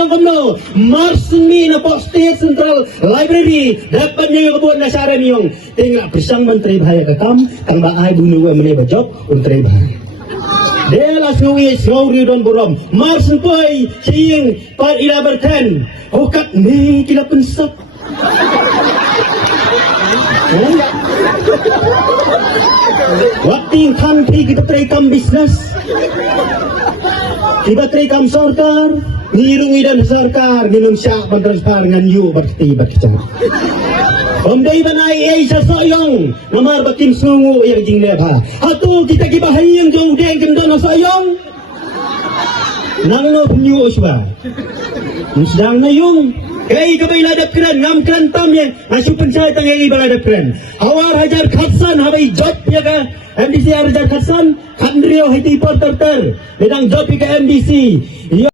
ShiliangUm L.L Mars mi na po State Central Library dapat niyo kebuat nasaran yung tinggal bersang menteri bahaya kakam tang baay bunuh meneh bajok menteri bahaya Delas nuwi sori don borom Mars poi sing par ila berten hokat ni kila Pynsat waktu kanti kita terekam bisnes kita terekam sarkar ngirungi dan sarkar ginung syak bertransfer dengan yu berketi berkecar Omdai banai sa sayong namar bakim sungu yang jing lebha hatu kita kibahayang jong deng kendana sayong nangno penyu uswa sedang na yung kay kabay ladap kran ngam kran tam yang asu pencai tang yang ibaladap kran awar hajar khatsan habai job ya ka MDC hajar khatsan khandrio hiti porter ter bedang job ka MDC